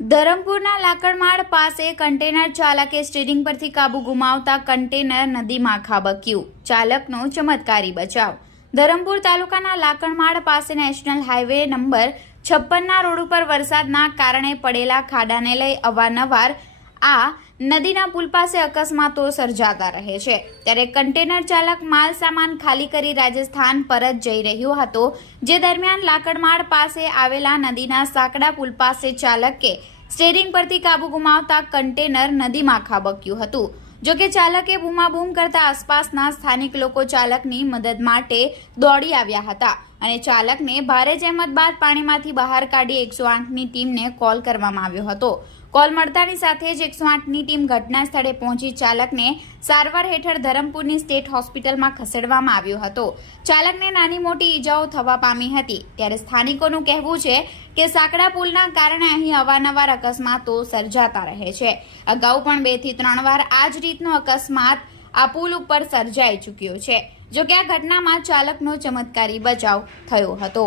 ધરમપુરના લાકડમાળ પાસે કન્ટેનર ચાલકે સ્ટીરિંગ પરથી કાબુ ગુમાવતા કન્ટેનર નદીમાં ખાબક્યું. ચાલકનો ચમત્કારી બચાવ. ધરમપુર તાલુકાના લાકડમાળ પાસે નેશનલ હાઈવે નંબર છપ્પનના રોડ ઉપર વરસાદના કારણે પડેલા ખાડાને લઈ અવારનવાર આ નદીના પુલ પાસે અકસ્માતો સર્જાતા રહે છે. ત્યારે કન્ટેનર ચાલક માલ સામાન ખાલી કરી રાજસ્થાન પરત જઈ રહ્યો હતો, જે દરમિયાન લાકડમાળ પાસે આવેલા નદીના સાંકડા પુલ પાસે ચાલકે સ્ટેરિંગ પરથી કાબુ ગુમાવતા કન્ટેનર નદીમાં ખાબક્યું હતું. જોકે ચાલકે બૂમાબૂમ કરતા આસપાસના સ્થાનિક લોકો ચાલકની મદદ માટે દોડી આવ્યા હતા. અને ચાલકને ભારે જહેમત બાદ પાણીમાંથી બહાર કાઢી એકસો આઠની ટીમને કોલ કરવામાં આવ્યો હતો. કોલ મળતાની સાથે જ એકસો આઠની ટીમ ઘટના સ્થળે પહોંચી ચાલકને સારવાર હેઠળ ધરમપુરની સ્ટેટ હોસ્પિટલમાં ખસેડવામાં આવ્યો હતો. ચાલકને નાની મોટી ઈજાઓ થવા પામી હતી. ત્યારે સ્થાનિકોનું કહેવું છે કે સાંકડા પુલના કારણે અહીં અવારનવાર અકસ્માતો સર્જાતા રહે છે. અગાઉ પણ બેથી ત્રણ વાર આ જ રીતનો અકસ્માત આ પુલ ઉપર સર્જાઈ ચૂક્યો છે. જો કે આ ઘટનામાં ચાલકનો ચમત્કારી બચાવ થયો હતો.